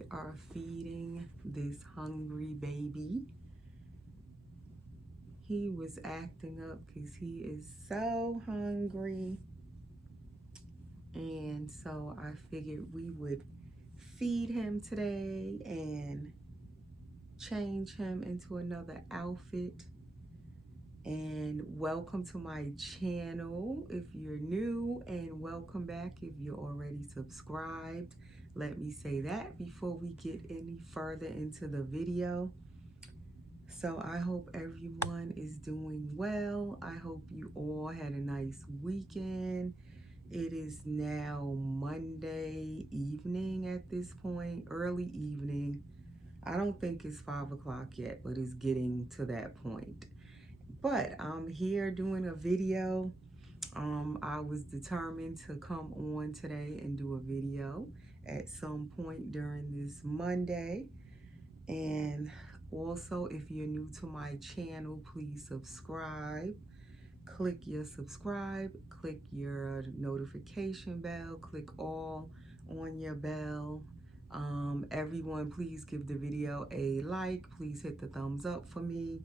We are feeding this hungry baby. He was acting up because he is so hungry. And so I figured we would feed him today and change him into another outfit. And welcome to my channel if you're new, and welcome back if you're already subscribed. Let me say that before we get any further into the video. So I hope everyone is doing well. I hope you all had a nice weekend. It is now Monday evening at this point, early evening. I don't think it's 5 o'clock yet, but it's getting to that point. But I'm here doing a video. I was determined to come on today and do a video at some point during this Monday. And also, if you're new to my channel, please subscribe. Click your subscribe, click your notification bell, click all on your bell. Everyone, please give the video a like. Please hit the thumbs up for me.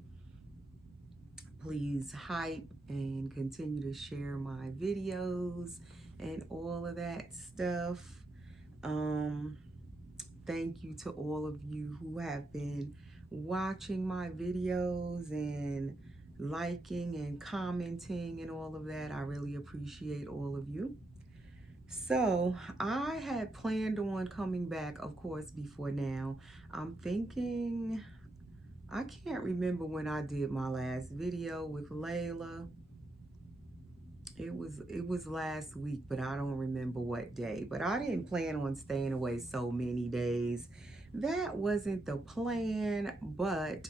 Please hype and continue to share my videos and all of that stuff. Thank you to all of you who have been watching my videos and liking and commenting and all of that. I really appreciate all of you. So I had planned on coming back, of course, before now. I'm thinking, I can't remember when I did my last video with Layla. It was last week, but I don't remember what day. But I didn't plan on staying away so many days. That wasn't the plan, but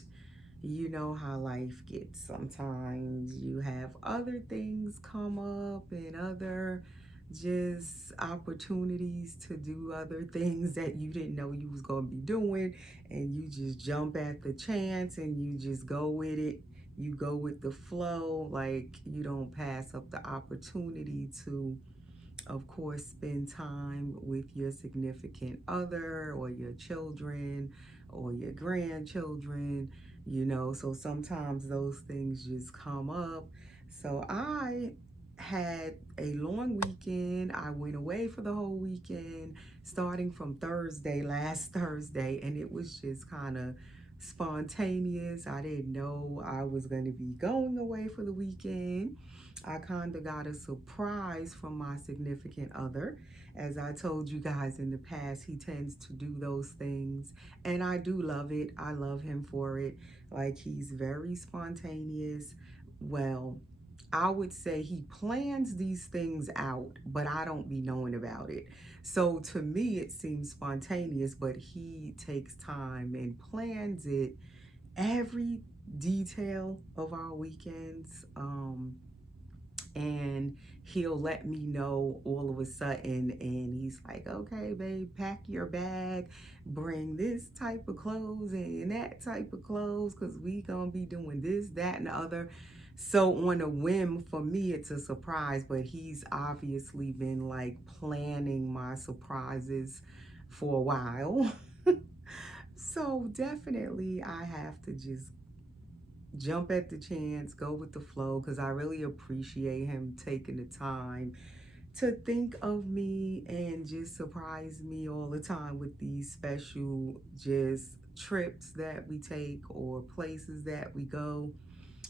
you know how life gets sometimes. You have other things come up and other just opportunities to do other things that you didn't know you was going to be doing, and you just jump at the chance and you just go with it. You go with the flow. Like, you don't pass up the opportunity to, of course, spend time with your significant other or your children or your grandchildren, you know. So sometimes those things just come up. So I had a long weekend. I went away for the whole weekend, starting from last Thursday, and it was just kind of spontaneous. I didn't know I was going to be going away for the weekend. I kind of got a surprise from my significant other. As I told you guys in the past, he tends to do those things, and I do love it. I love him for it. Like, he's very spontaneous. Well, I would say he plans these things out, but I don't be knowing about it. So to me, it seems spontaneous, but he takes time and plans it, every detail of our weekends. And he'll let me know all of a sudden, and he's like, okay, babe, pack your bag, bring this type of clothes and that type of clothes, because we gonna be doing this, that, and the other. So on a whim, for me, it's a surprise, but he's obviously been like planning my surprises for a while. So definitely I have to just jump at the chance, go with the flow, because I really appreciate him taking the time to think of me and just surprise me all the time with these special just trips that we take or places that we go.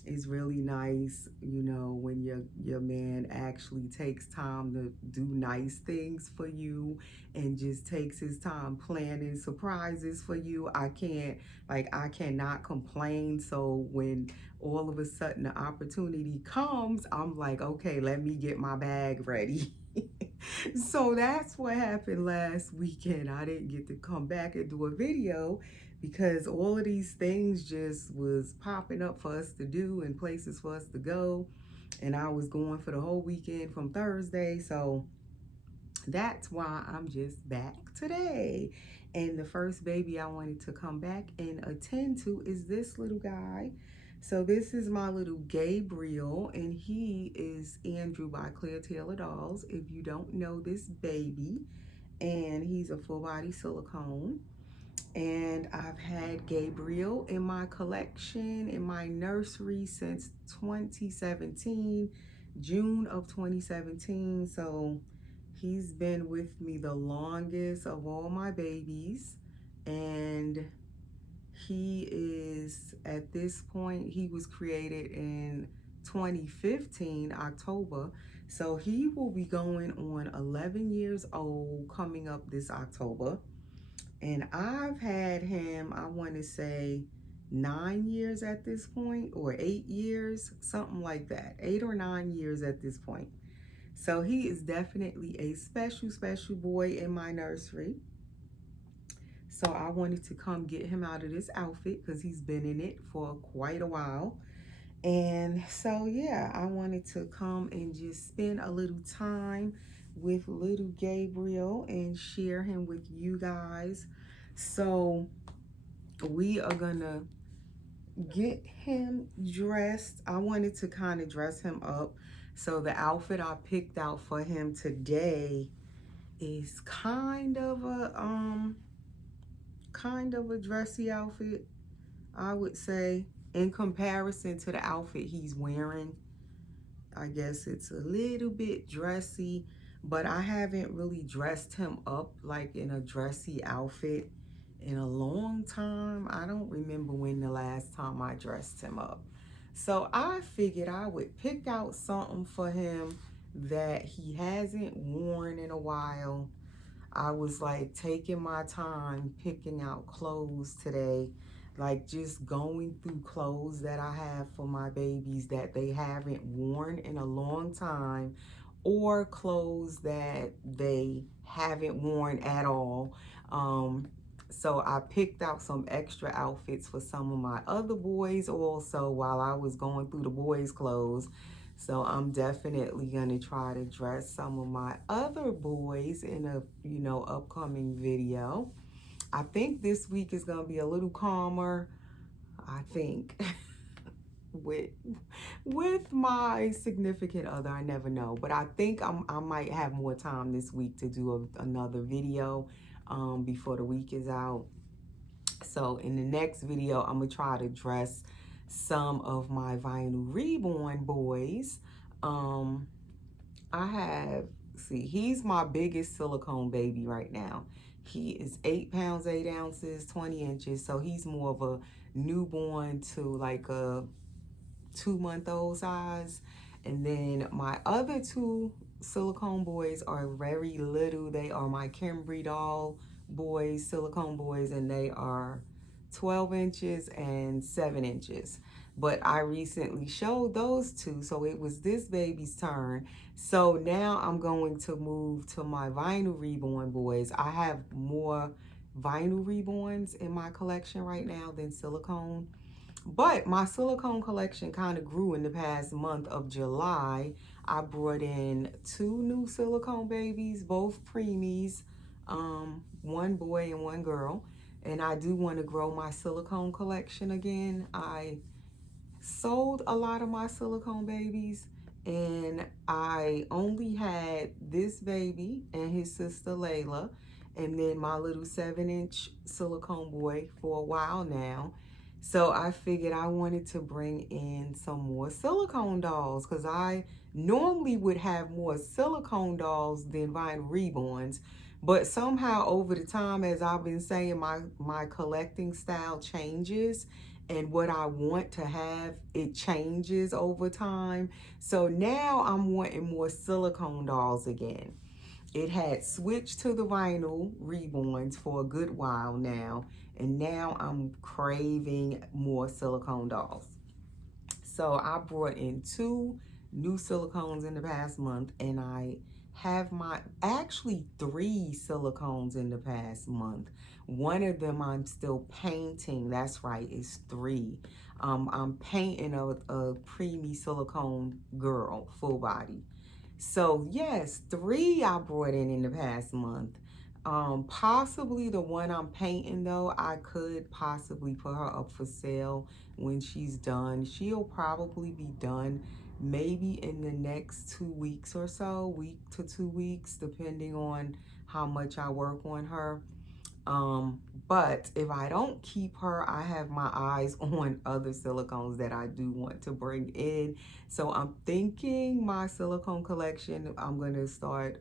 Is really nice, you know, when your man actually takes time to do nice things for you and just takes his time planning surprises for you. I cannot complain. So when all of a sudden the opportunity comes, I'm like, okay, let me get my bag ready. So that's what happened last weekend. I didn't get to come back and do a video because all of these things just was popping up for us to do and places for us to go. And I was going for the whole weekend from Thursday. So that's why I'm just back today. And the first baby I wanted to come back and attend to is this little guy. So this is my little Gabriel, and he is Andrew by Claire Taylor Dolls, if you don't know this baby. And he's a full body silicone. And I've had Gabriel in my collection, in my nursery since 2017, June of 2017. So he's been with me the longest of all my babies. And he is, at this point, he was created in 2015, October. So he will be going on 11 years old coming up this October. And I've had him, I want to say 9 years at this point, or 8 years, something like that. 8 or 9 years at this point. So he is definitely a special, special boy in my nursery. So I wanted to come get him out of this outfit because he's been in it for quite a while. And so, yeah, I wanted to come and just spend a little time with little Gabriel and share him with you guys. So we are gonna get him dressed. I wanted to kind of dress him up. So the outfit I picked out for him today is kind of a dressy outfit, I would say, in comparison to the outfit he's wearing. I guess it's a little bit dressy, but I haven't really dressed him up like in a dressy outfit in a long time. I don't remember when the last time I dressed him up. So I figured I would pick out something for him that he hasn't worn in a while. I was like taking my time picking out clothes today, like just going through clothes that I have for my babies that they haven't worn in a long time, or clothes that they haven't worn at all. So I picked out some extra outfits for some of my other boys also while I was going through the boys' clothes. So I'm definitely gonna try to dress some of my other boys in a, upcoming video. I think this week is gonna be a little calmer, I think. with my significant other, I never know, but I think I might have more time this week to do another video before the week is out. So in the next video, I'm gonna try to dress some of my vinyl reborn boys. I have, see, he's my biggest silicone baby right now. He is 8 pounds 8 ounces 20 inches, so he's more of a newborn to like a 2-month-old size. And then my other two silicone boys are very little. They are my Cambry doll boys, silicone boys, and they are 12 inches and 7 inches. But I recently showed those two, so it was this baby's turn. So now I'm going to move to my vinyl reborn boys. I have more vinyl reborns in my collection right now than silicone. But my silicone collection kind of grew in the past month of July. I brought in 2 new silicone babies, both preemies, one boy and one girl. And I do want to grow my silicone collection again. I sold a lot of my silicone babies, and I only had this baby and his sister Layla, and then my little 7-inch silicone boy for a while now. So I figured I wanted to bring in some more silicone dolls, because I normally would have more silicone dolls than vinyl reborns. But somehow over the time, as I've been saying, my collecting style changes, and what I want to have, it changes over time. So now I'm wanting more silicone dolls again. It had switched to the vinyl reborns for a good while now, and now I'm craving more silicone dolls. So I brought in 2 new silicones in the past month, and I have actually 3 silicones in the past month. One of them I'm still painting. That's right, it's 3. I'm painting a preemie silicone girl, full body. So yes, 3 I brought in the past month. Possibly the one I'm painting though, I could possibly put her up for sale when she's done. She'll probably be done maybe in the next 2 weeks or so, week to 2 weeks, depending on how much I work on her. But if I don't keep her, I have my eyes on other silicones that I do want to bring in. So I'm thinking my silicone collection, I'm going to start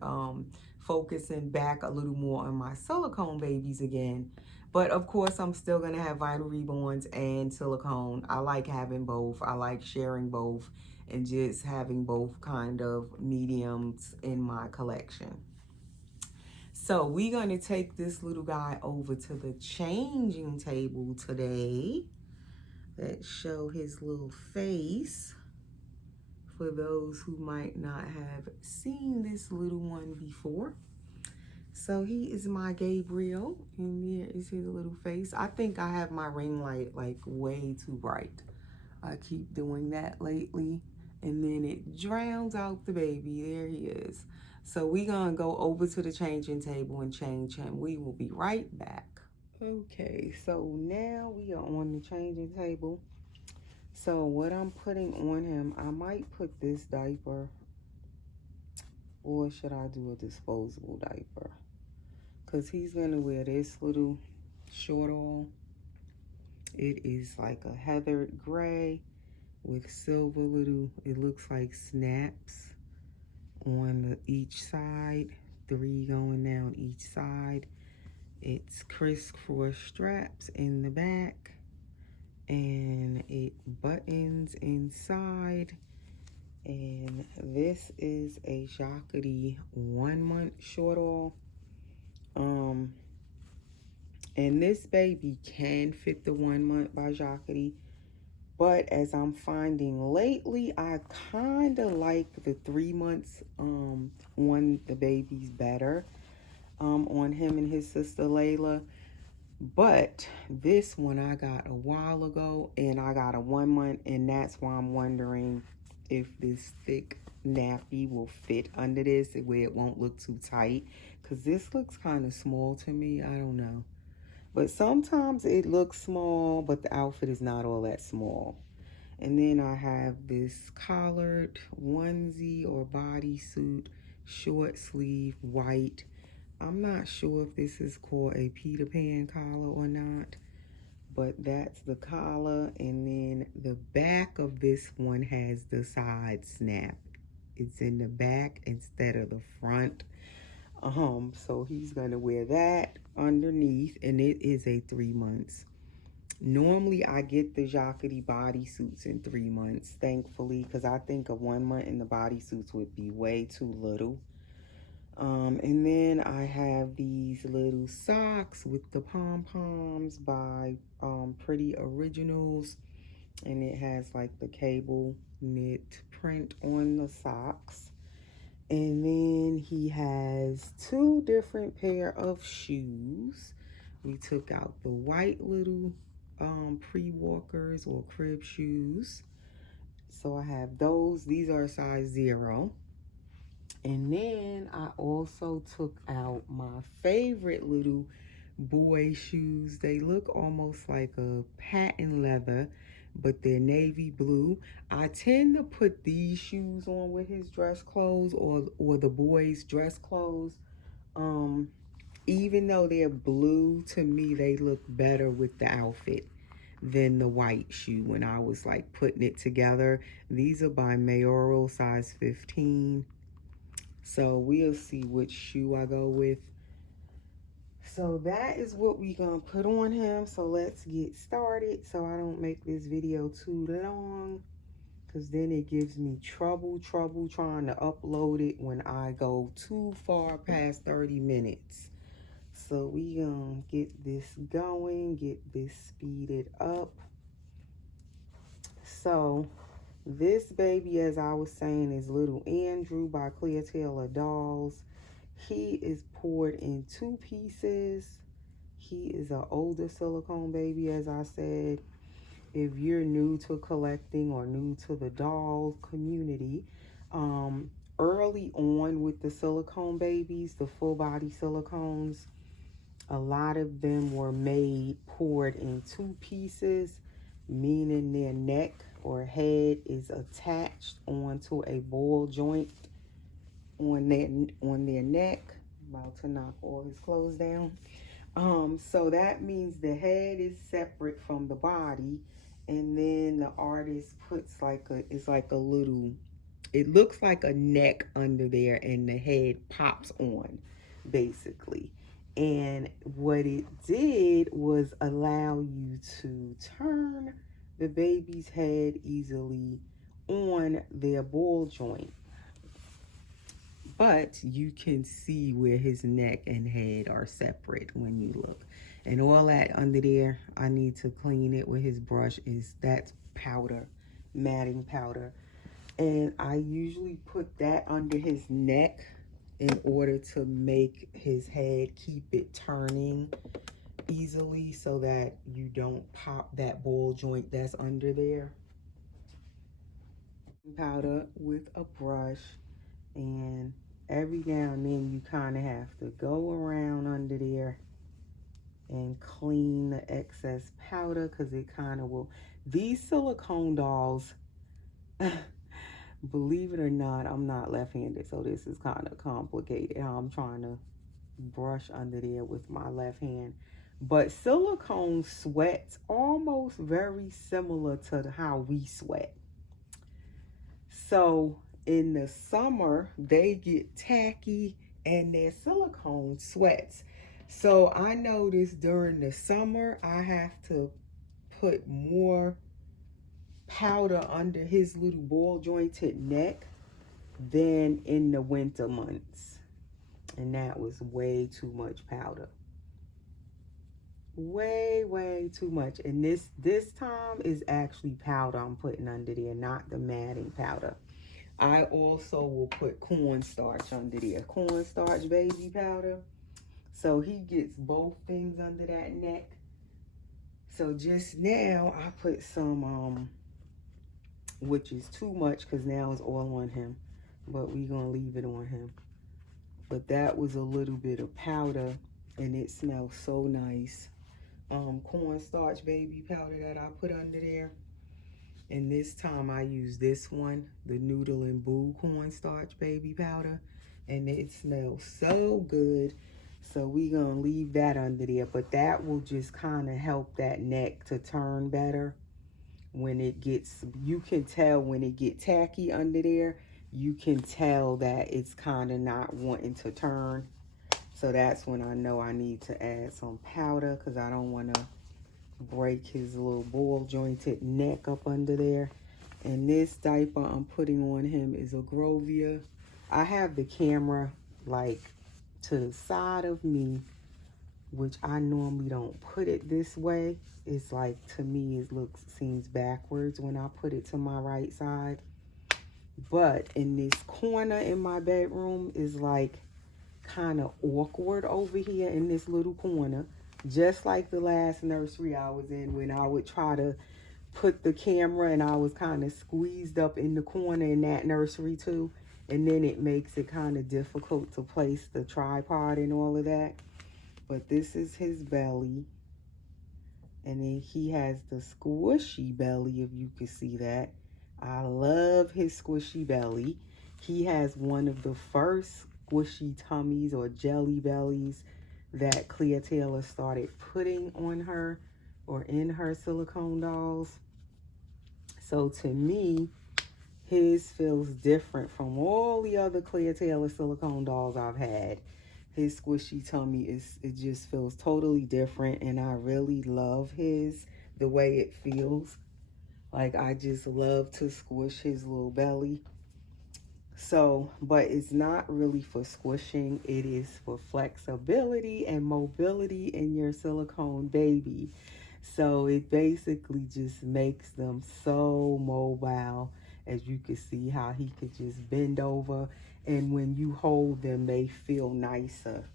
focusing back a little more on my silicone babies again. But of course, I'm still going to have vinyl reborns and silicone. I like having both. I like sharing both and just having both kind of mediums in my collection. So we're going to take this little guy over to the changing table today. Let's show his little face for those who might not have seen this little one before. So he is my Gabriel, and there is his little face. I think I have my ring light like way too bright. I keep doing that lately, and then it drowns out the baby. There he is. So we're gonna go over to the changing table and change him. We will be right back. Okay, so now we are on the changing table. So what I'm putting on him, I might put this diaper, or should I do a disposable diaper? Because he's gonna wear this little short all. It is like a heathered gray with silver little, it looks like snaps on each side, 3 going down each side. It's crisscross straps in the back, and it buttons inside. And this is a Jacquerie 1 month short all. And this baby can fit the 1 month by Jacquerie. But as I'm finding lately, I kind of like the 3 months on the babies better, on him and his sister Layla. But this one I got a while ago, and I got a 1 month, and that's why I'm wondering if this thick nappy will fit under this, where it won't look too tight. Because this looks kind of small to me. I don't know. But sometimes it looks small, but the outfit is not all that small. And then I have this collared onesie or bodysuit, short sleeve, white. I'm not sure if this is called a Peter Pan collar or not, but that's the collar. And then the back of this one has the side snap. It's in the back instead of the front. So he's gonna wear that underneath, and it is a 3 months. Normally I get the Jacquerie bodysuits in 3 months, thankfully, because I think a 1 month in the bodysuits would be way too little. And then I have these little socks with the pom-poms by Pretty Originals, and it has like the cable knit print on the socks. And then he has 2 different pair of shoes. We took out the white little pre-walkers or crib shoes. So I have those. These are a size 0. And then I also took out my favorite little boy shoes. They look almost like a patent leather, but they're navy blue. I tend to put these shoes on with his dress clothes, or the boys' dress clothes. Even though they're blue, to me they look better with the outfit than the white shoe when I was like putting it together. These are by Mayoral, size 15. So we'll see which shoe I go with. So that is what we gonna put on him. So let's get started, so I don't make this video too long, because then it gives me trouble trying to upload it when I go too far past 30 minutes. So we gonna get this going, get this speeded up. So this baby, as I was saying, is Little Andrew by Clear Taylor Dolls. He is poured in 2 pieces. He is an older silicone baby, as I said. If you're new to collecting or new to the doll community, early on with the silicone babies, the full body silicones, a lot of them were made poured in 2 pieces, meaning their neck or head is attached onto a ball joint on their neck. About to knock all his clothes down. So that means the head is separate from the body, and then the artist puts like it's like a little, it looks like a neck under there, and the head pops on, basically. And what it did was allow you to turn the baby's head easily on their ball joint. But you can see where his neck and head are separate when you look. And all that under there, I need to clean it with his brush, that's powder, matting powder. And I usually put that under his neck in order to make his head, keep it turning easily so that you don't pop that ball joint that's under there. Powder with a brush, and every now and then you kind of have to go around under there and clean the excess powder, because it kind of will. These silicone dolls, believe it or not, I'm not left-handed, so this is kind of complicated how I'm trying to brush under there with my left hand. But silicone sweats almost very similar to how we sweat. So in the summer, they get tacky and their silicone sweats. So I noticed during the summer, I have to put more powder under his little ball jointed neck than in the winter months. And that was way too much powder. Way too much. And this time is actually powder I'm putting under there, not the matting powder. I also will put cornstarch under there, cornstarch baby powder, so he gets both things under that neck. So just now I put some which is too much because now it's all on him, but we're gonna leave it on him. But that was a little bit of powder, and it smells so nice. Cornstarch baby powder that I put under there. And this time I use this one, the Noodle and Boo cornstarch baby powder. And it smells so good. So we're going to leave that under there. But that will just kind of help that neck to turn better. When it gets, you can tell when it gets tacky under there, you can tell that it's kind of not wanting to turn. So that's when I know I need to add some powder, because I don't want to break his little ball jointed neck up under there. And this diaper I'm putting on him is a Grovia. I have the camera like to the side of me, which I normally don't put it this way. It's like, to me, it seems backwards when I put it to my right side. But in this corner in my bedroom is like kind of awkward over here in this little corner. Just like the last nursery I was in, when I would try to put the camera and I was kind of squeezed up in the corner in that nursery too. And then it makes it kind of difficult to place the tripod and all of that. But this is his belly. And then he has the squishy belly, if you could see that. I love his squishy belly. He has one of the first squishy tummies or jelly bellies that Clea Taylor started putting on her or in her silicone dolls. So to me, his feels different from all the other Clea Taylor silicone dolls I've had. His squishy tummy it just feels totally different, and I really love the way it feels. Like, I just love to squish his little belly. So, but it's not really for squishing. It is for flexibility and mobility in your silicone baby. So it basically just makes them so mobile. As you can see how he could just bend over. And when you hold them, they feel nicer.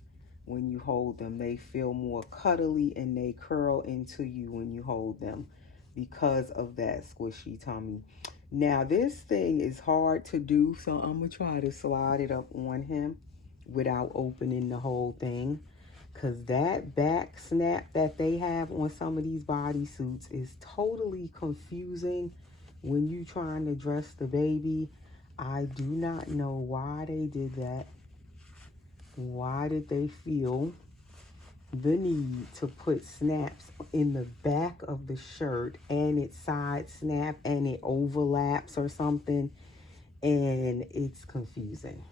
When you hold them, they feel more cuddly, and they curl into you when you hold them because of that squishy tummy. Now, this thing is hard to do, so I'm going to try to slide it up on him without opening the whole thing, because that back snap that they have on some of these bodysuits is totally confusing when you're trying to dress the baby. I do not know why they did that. Why did they feel the need to put snaps in the back of the shirt, and it side snap and it overlaps or something, and it's confusing.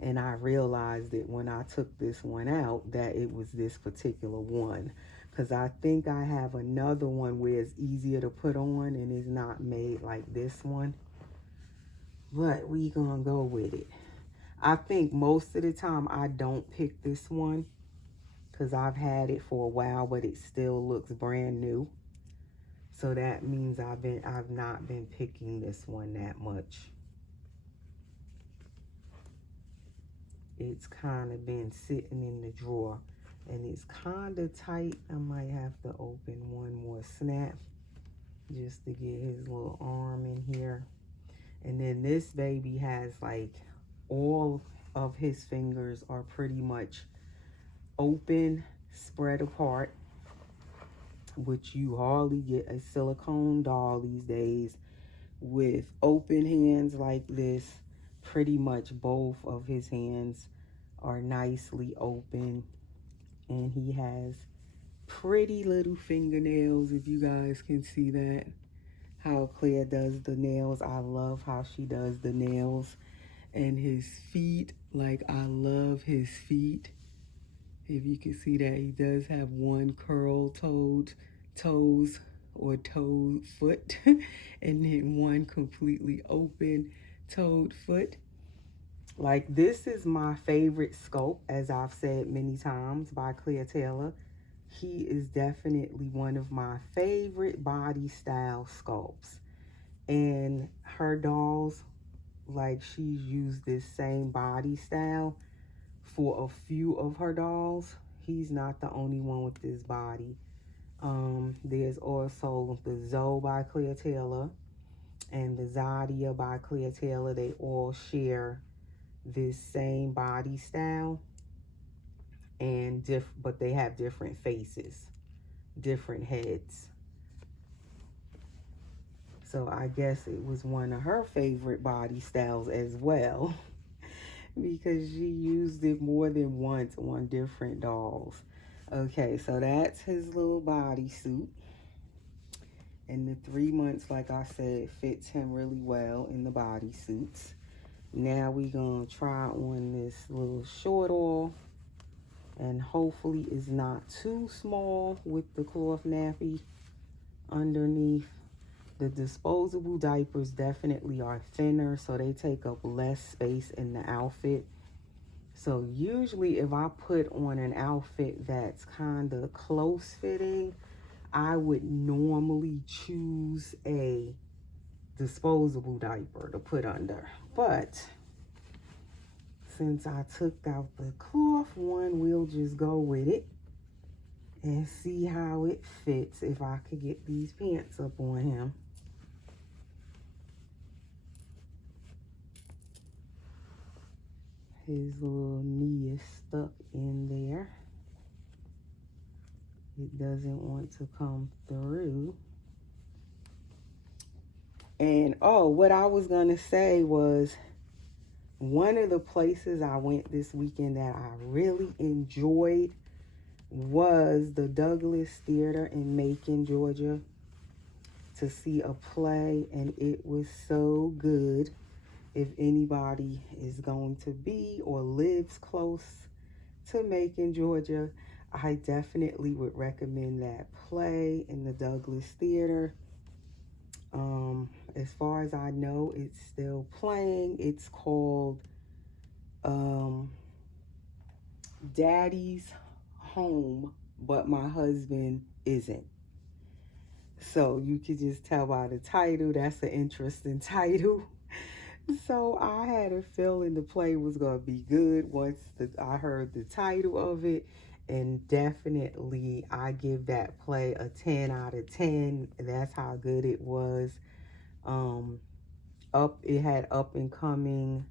And I realized it when I took this one out that it was this particular one, because I think I have another one where it's easier to put on and it's not made like this one, but we gonna go with it. I think most of the time I don't pick this one because I've had it for a while, but it still looks brand new. So that means I've not been picking this one that much. It's kind of been sitting in the drawer, and it's kind of tight. I might have to open one more snap just to get his little arm in here. And then this baby has like all of his fingers are pretty much open, spread apart, which you hardly get a silicone doll these days with open hands like this. Pretty much both of his hands are nicely open, and he has pretty little fingernails, if you guys can see that. How Claire does the nails. I love how she does the nails. And his feet, like I love his feet. If you can see that, he does have one curl-toed toes or toe foot, and then one completely open toed foot. Like, this is my favorite sculpt, as I've said many times, by Claire Taylor. He is definitely one of my favorite body style sculpts. And her dolls, like, she's used this same body style for a few of her dolls. He's not the only one with this body. There's also the Zoe by Claire Taylor and the Zadia by Claire Taylor. They all share this same body style, and but they have different faces, different heads. So I guess it was one of her favorite body styles as well, because she used it more than once on different dolls. Okay, so that's his little bodysuit. And the 3 months, like I said, fits him really well in the bodysuits. Now we're going to try on this little short all. And hopefully it's not too small with the cloth nappy underneath. The disposable diapers definitely are thinner, so they take up less space in the outfit. So usually if I put on an outfit that's kind of close fitting, I would normally choose a disposable diaper to put under. But since I took out the cloth one, we'll just go with it and see how it fits, if I could get these pants up on him. His little knee is stuck in there. It doesn't want to come through. And oh, what I was gonna say was, one of the places I went this weekend that I really enjoyed was the Douglas Theater in Macon, Georgia, to see a play, and it was so good. If anybody is going to be or lives close to Macon, Georgia, I definitely would recommend that play in the Douglas Theater. As far as I know, it's still playing. It's called Daddy's Home, but My Husband Isn't. So you could just tell by the title, that's an interesting title. So I had a feeling the play was going to be good once I heard the title of it. And definitely I give that play a 10 out of 10. That's how good it was. It had up and coming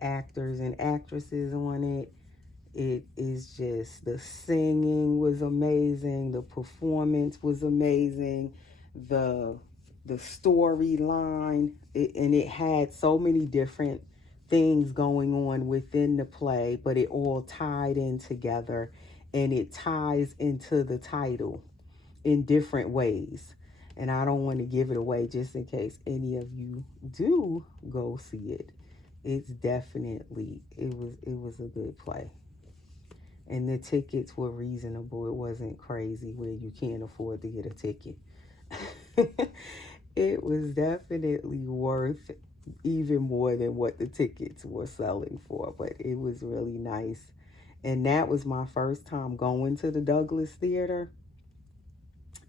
actors and actresses on it. It is just, the singing was amazing, the performance was amazing, the storyline, and it had so many different things going on within the play, but it all tied in together, and it ties into the title in different ways. And I don't want to give it away just in case any of you do go see it. It's definitely, it was a good play. And the tickets were reasonable. It wasn't crazy where you can't afford to get a ticket. It was definitely worth even more than what the tickets were selling for, but it was really nice. And that was my first time going to the Douglas Theater,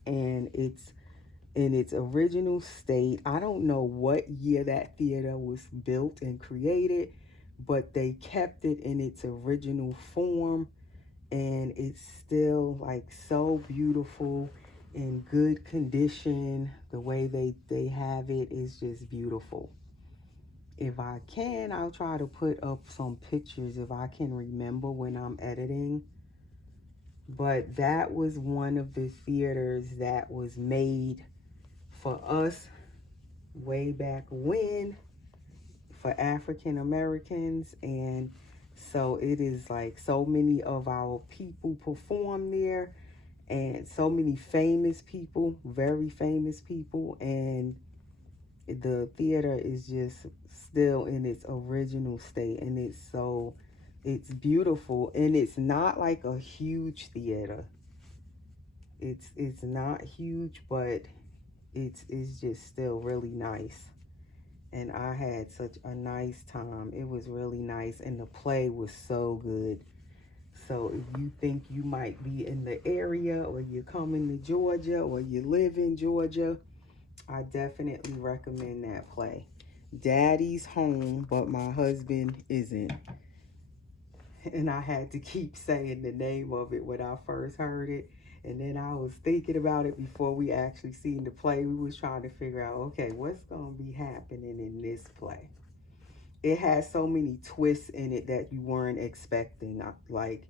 and it's in its original state. I don't know what year that theater was built and created, but they kept it in its original form, and it's still like so beautiful, in good condition. The way they have it is just beautiful. If I can, I'll try to put up some pictures if I can remember when I'm editing. But that was one of the theaters that was made for us way back when, for African Americans. And so it is like so many of our people perform there, and so many famous people, very famous people. And the theater is just still in its original state, and it's beautiful. And it's not like a huge theater. It's not huge, but it's just still really nice. And I had such a nice time. It was really nice, and the play was so good. So if you think you might be in the area, or you're coming to Georgia, or you live in Georgia, I definitely recommend that play. Daddy's home, but my husband isn't. And I had to keep saying the name of it when I first heard it. And then I was thinking about it before we actually seen the play. We was trying to figure out, okay, what's going to be happening in this play? It has so many twists in it that you weren't expecting. Like,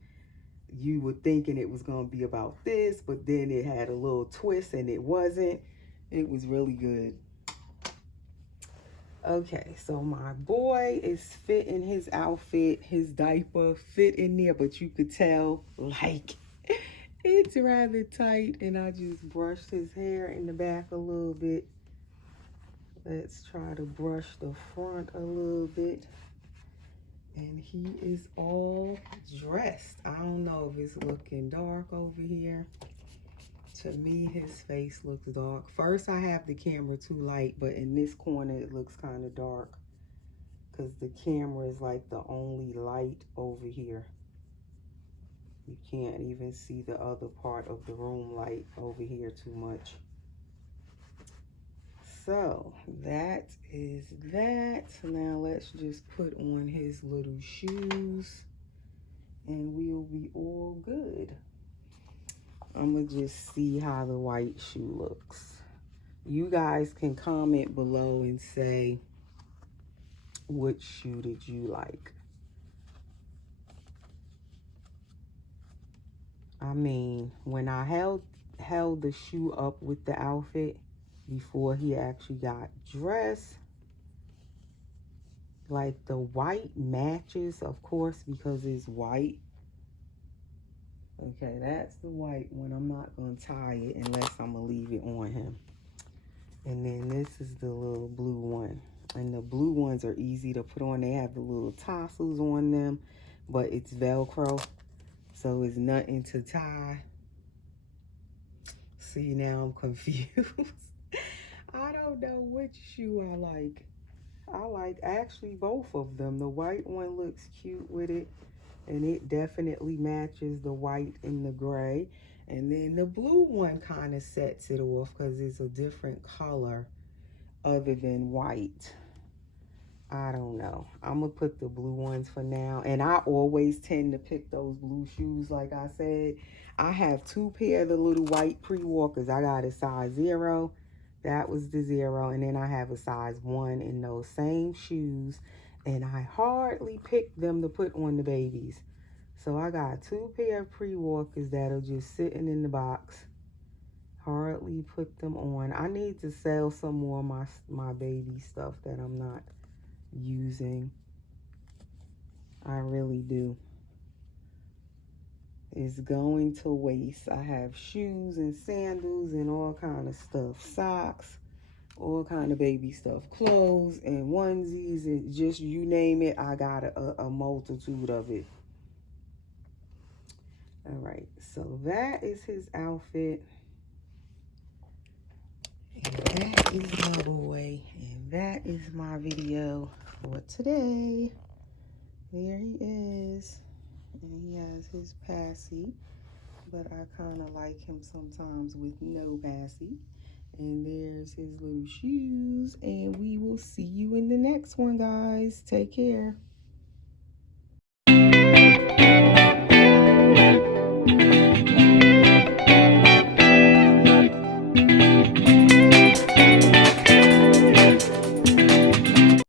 you were thinking it was going to be about this, but then it had a little twist and it wasn't. It was really good. Okay, so my boy is fitting his outfit, his diaper fit in there, but you could tell, like, it's rather tight, and I just brushed his hair in the back a little bit. Let's try to brush the front a little bit. And he is all dressed. I don't know if it's looking dark over here. To me, his face looks dark. First, I have the camera too light, but in this corner, it looks kind of dark because the camera is like the only light over here. You can't even see the other part of the room light over here too much. So that is that. Now let's just put on his little shoes and we'll be all good. I'm gonna just see how the white shoe looks. You guys can comment below and say, which shoe did you like? I mean, when I held the shoe up with the outfit before he actually got dressed, like the white matches, of course, because it's white. Okay, that's the white one. I'm not going to tie it unless I'm going to leave it on him. And then this is the little blue one. And the blue ones are easy to put on. They have the little tassels on them, but it's Velcro, so it's nothing to tie. See, now I'm confused. I don't know which shoe I like. I like actually both of them. The white one looks cute with it, and it definitely matches the white and the gray. And then the blue one kind of sets it off because it's a different color other than white. I don't know. I'm going to put the blue ones for now. And I always tend to pick those blue shoes, like I said. I have 2 pair of the little white pre-walkers. I got a size 0. That was the 0. And then I have a size 1 in those same shoes. And I hardly pick them to put on the babies. So I got 2 pair of pre-walkers that are just sitting in the box. Hardly put them on. I need to sell some more of my baby stuff that I'm not using. I really do. It's going to waste. I have shoes and sandals and all kind of stuff. Socks, all kind of baby stuff. Clothes and onesies and just you name it. I got a multitude of it. All right. So that is his outfit. And that is my boy. And that is my video for today. There he is. And he has his passy. But I kind of like him sometimes with no passy. And there's his little shoes. And we will see you in the next one, guys. Take care.